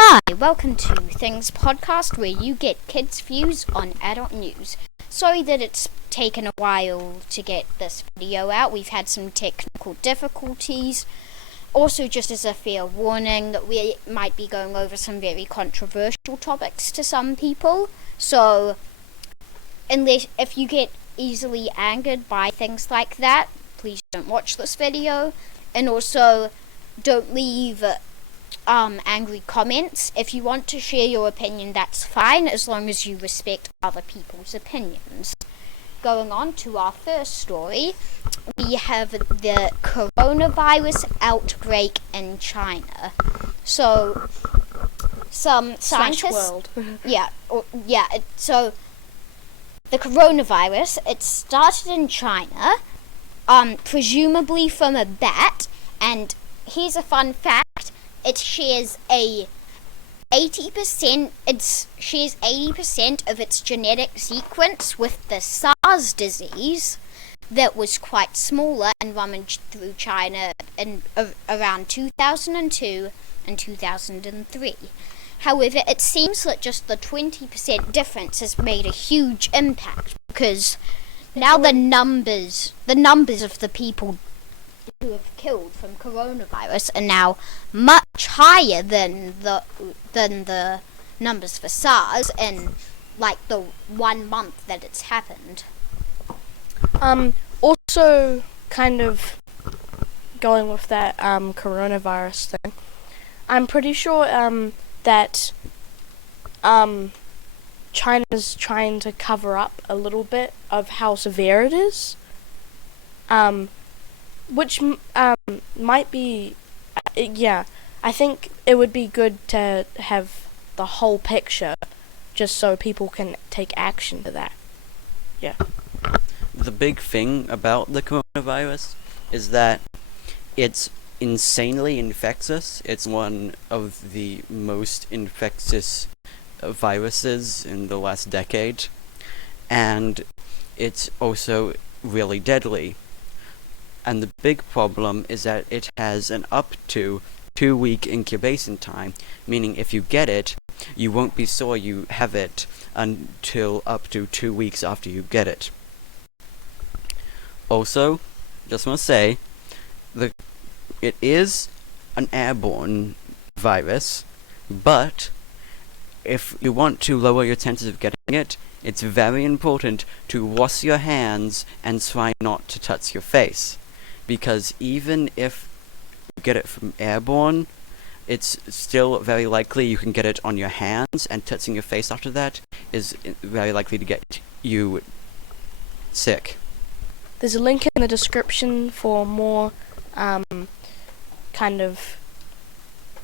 Hi, welcome to Things Podcast, where you get kids' views on adult news. Sorry that it's taken a while to get this video out. We've had some technical difficulties. Also, just as a fair warning, that we might be going over some very controversial topics to some people. So, if you get easily angered by things like that, please don't watch this video. And also, don't leave angry comments. If you want to share your opinion, that's fine, as long as you respect other people's opinions. Going on to our first story, we have the coronavirus outbreak in China. So, some scientists... So, the coronavirus, it started in China, presumably from a bat, and here's a fun fact. It shares 80% of its genetic sequence with the SARS disease that was quite smaller and rummaged through China in around 2002 and 2003. However, it seems that just the 20% difference has made a huge impact, because now the numbers of the people who have killed from coronavirus are now much higher than the numbers for SARS in like the 1 month that it's happened. Also, kind of going with that coronavirus thing, I'm pretty sure that China's trying to cover up a little bit of how severe it is. Which might be, I think it would be good to have the whole picture, just so people can take action to that. Yeah. The big thing about the coronavirus is that it's insanely infectious. It's one of the most infectious viruses in the last decade, and it's also really deadly. And the big problem is that it has an up to 2-week incubation time, meaning if you get it, you won't be sure you have it until up to 2 weeks after you get it. Also, just want to say, it is an airborne virus, but if you want to lower your chances of getting it, it's very important to wash your hands and try not to touch your face. Because even if you get it from airborne, it's still very likely you can get it on your hands, and touching your face after that is very likely to get you sick. There's a link in the description for more kind of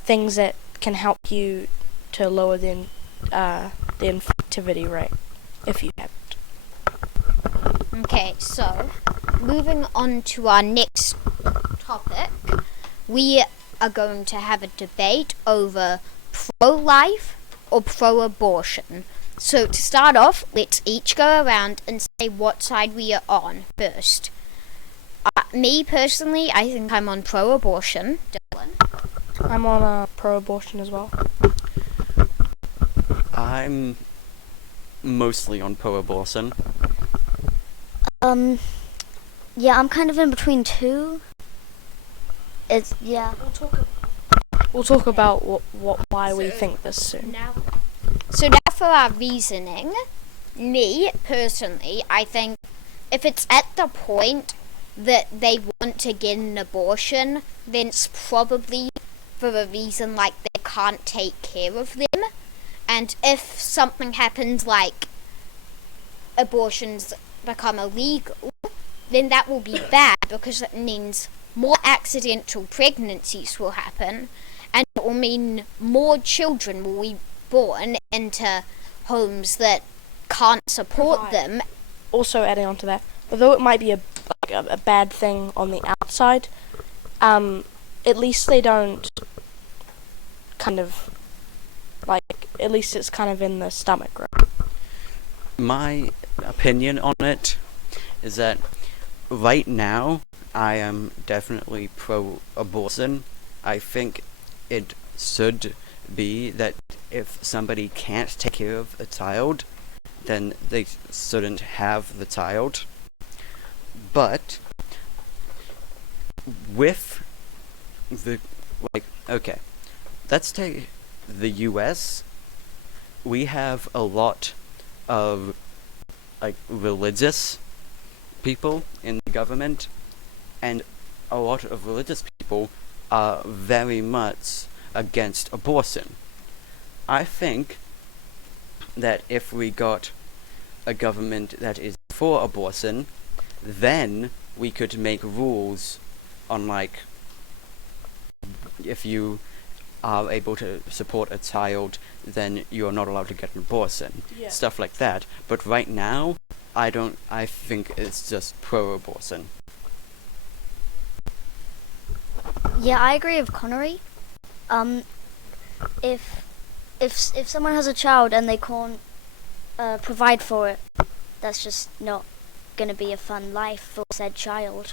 things that can help you to lower the infectivity rate, if you haven't. Okay, so moving on to our next topic, we are going to have a debate over pro-life or pro-abortion. So to start off, let's each go around and say what side we are on first. Me personally, I think I'm on pro-abortion. Dylan? I'm on pro-abortion as well. I'm mostly on pro-abortion. Yeah, I'm kind of in between two. We'll talk about why we think this soon. So now for our reasoning, me personally, I think if it's at the point that they want to get an abortion, then it's probably for a reason like they can't take care of them. And if something happens like abortions become illegal, then that will be bad, because it means more accidental pregnancies will happen, and it will mean more children will be born into homes that can't support them. Also adding on to that, although it might be a bad thing on the outside, at least they don't kind of, at least it's kind of in the stomach, right? My opinion on it is that right now I am definitely pro-abortion. I think it should be that if somebody can't take care of a child, then they shouldn't have the child. But with the, okay, let's take the US. We have a lot of religious people in the government, and a lot of religious people are very much against abortion. I think that if we got a government that is for abortion, then we could make rules on if you are able to support a child, then you are not allowed to get an abortion. Yeah. Stuff like that. But right now, I think it's just pro-abortion. Yeah, I agree with Conory. If someone has a child and they can't provide for it, that's just not gonna be a fun life for said child.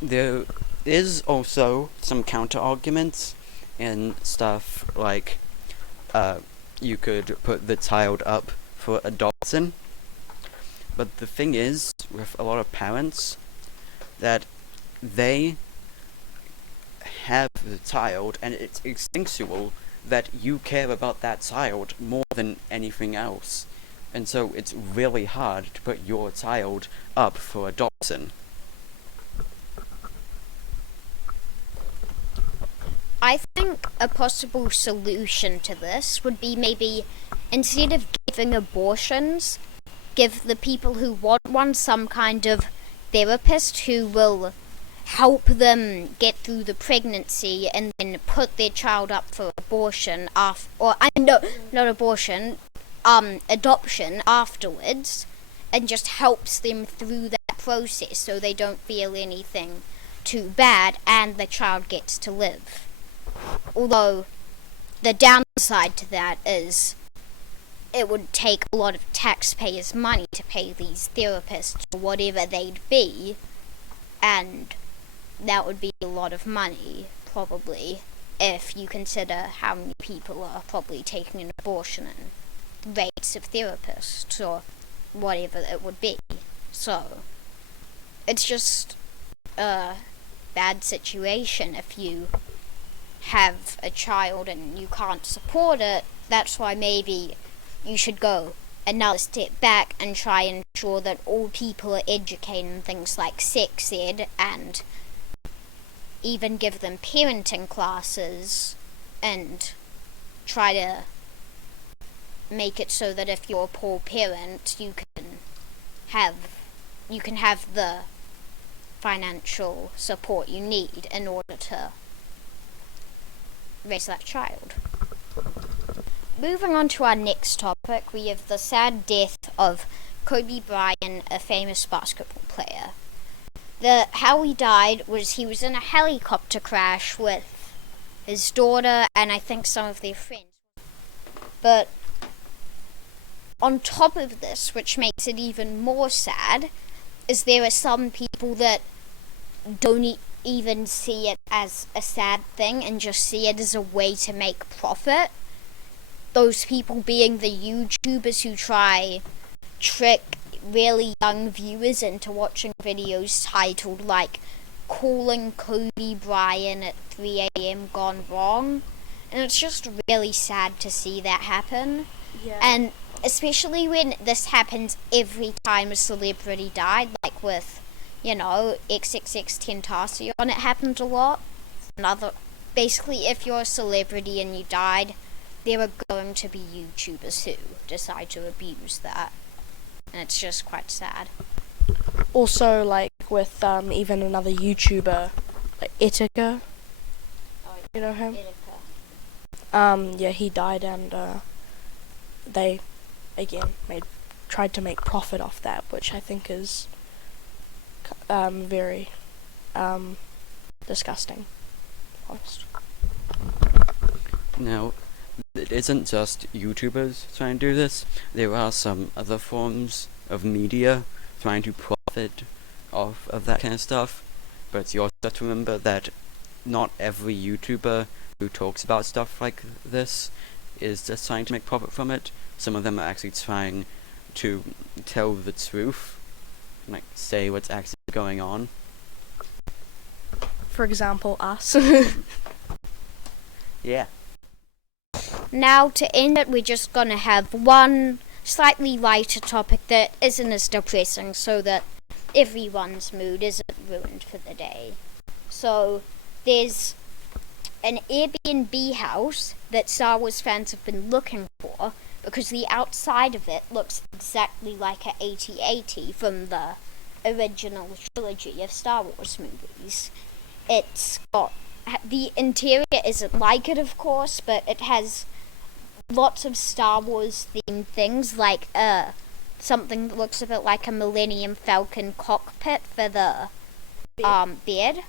There is also some counter-arguments and stuff like you could put the child up for adoption. But the thing is, with a lot of parents, that they have the child and it's instinctual that you care about that child more than anything else. And so it's really hard to put your child up for adoption. I think a possible solution to this would be maybe, instead of giving abortions, give the people who want one some kind of therapist who will help them get through the pregnancy and then put their child up for abortion adoption afterwards, and just helps them through that process so they don't feel anything too bad and the child gets to live. Although the downside to that is it would take a lot of taxpayers' money to pay these therapists or whatever they'd be, and that would be a lot of money, probably, if you consider how many people are probably taking an abortion and rates of therapists or whatever it would be. So, it's just a bad situation if you have a child and you can't support it. That's why maybe you should go another step back and try and ensure that all people are educated in things like sex ed, and even give them parenting classes, and try to make it so that if you're a poor parent, you can have the financial support you need in order to raise that child. Moving on to our next topic, we have the sad death of Kobe Bryant, a famous basketball player. How he died was he was in a helicopter crash with his daughter and I think some of their friends. But on top of this, which makes it even more sad, is there are some people that don't even see it as a sad thing and just see it as a way to make profit. Those people being the YouTubers who try trick really young viewers into watching videos titled like calling Kobe Bryant at 3 a.m. gone wrong, and it's just really sad to see that happen. Yeah. And especially when this happens every time a celebrity died, like with, XXXTentacion, it happened a lot. Basically, if you're a celebrity and you died, there are going to be YouTubers who decide to abuse that. And it's just quite sad. Also, like, with even another YouTuber, like Etika. You know him? Yeah, he died, and they, again, tried to make profit off that, which I think is very disgusting, honest. Now, it isn't just YouTubers trying to do this. There are some other forms of media trying to profit off of that kind of stuff. But you also have to remember that not every YouTuber who talks about stuff like this is just trying to make profit from it. Some of them are actually trying to tell the truth, like say what's actually going on. For example, us. Yeah. Now, to end it, we're just gonna have one slightly lighter topic that isn't as depressing, so that everyone's mood isn't ruined for the day. So, there's an Airbnb house that Star Wars fans have been looking for, because the outside of it looks exactly like a AT-AT from the original trilogy of Star Wars movies. It's got... the interior isn't like it, of course, but it has lots of Star Wars themed things, like something that looks a bit like a Millennium Falcon cockpit for the bed,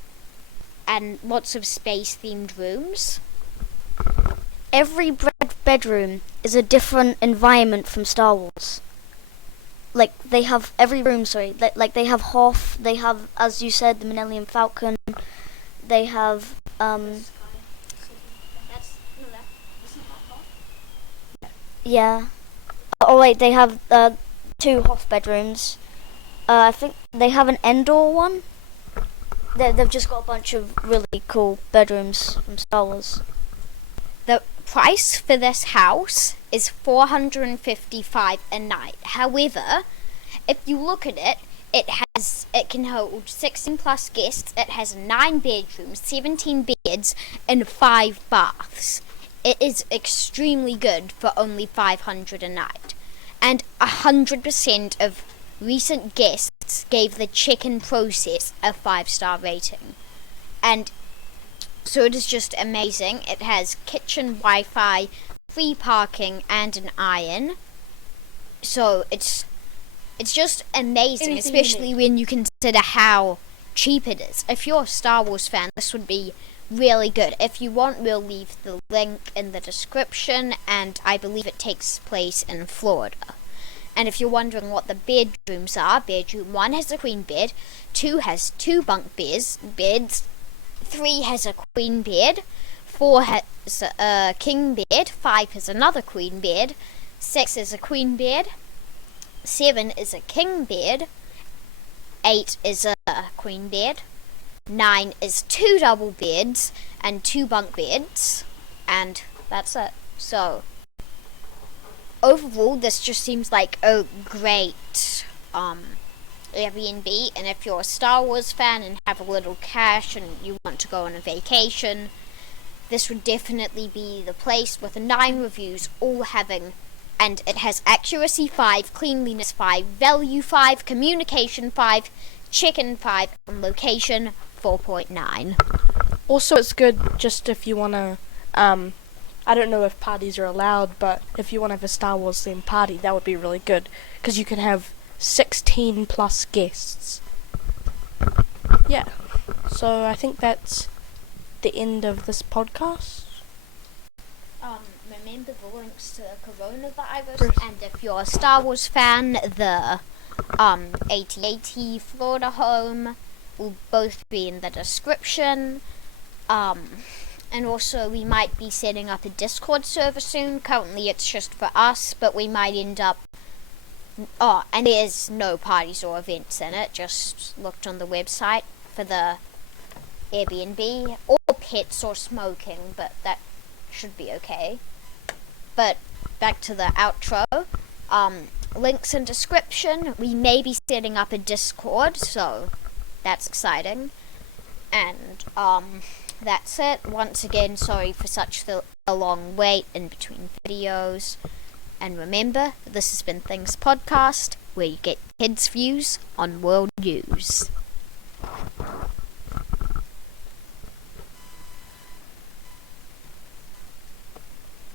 and lots of space themed rooms. Every bedroom is a different environment from Star Wars. Like, they have every room, like they have Hoth, they have, as you said, the Millennium Falcon, they have, yeah. Oh wait, they have 2 Hoth bedrooms. I think they have an Endor one. They've just got a bunch of really cool bedrooms from Star Wars. The price for this house is $455 a night. However, if you look at it, it can hold 16 plus guests. It has 9 bedrooms, 17 beds, and 5 baths. It is extremely good for only $500 a night. And 100% of recent guests gave the check-in process a 5-star rating. And so it is just amazing. It has kitchen, Wi-Fi, free parking, and an iron. So it's just amazing, Anything especially when you consider how cheap it is. If you're a Star Wars fan, this would be really good. If you want, we'll leave the link in the description, and I believe it takes place in Florida. And if you're wondering what the bedrooms are, bedroom 1 has a queen bed, 2 has 2 bunk beds, 3 has a queen bed, 4 has a king bed, 5 has another queen bed, 6 is a queen bed, 7 is a king bed, 8 is a queen bed, 9 is 2 double beds and 2 bunk beds, and that's it. So overall, this just seems like a great Airbnb, and if you're a Star Wars fan and have a little cash and you want to go on a vacation, this would definitely be the place, with 9 reviews all having, and it has accuracy 5, cleanliness 5, value 5, communication 5, check-in 5, and location 4.9. Also, it's good just if you want to, I don't know if parties are allowed, but if you want to have a Star Wars themed party, that would be really good, because you can have 16 plus guests. Yeah, so I think that's the end of this podcast. Remember the links to coronavirus, and if you're a Star Wars fan, the AT-AT Florida home will both be in the description. And also, we might be setting up a Discord server soon. Currently, it's just for us, but we might end up... Oh, and there's no parties or events in it. Just looked on the website for the Airbnb. Or pets or smoking, but that should be okay. But back to the outro. Links in description. We may be setting up a Discord, so that's exciting. And, that's it. Once again, sorry for such a long wait in between videos. And remember, this has been Things Podcast, where you get kids' views on world news.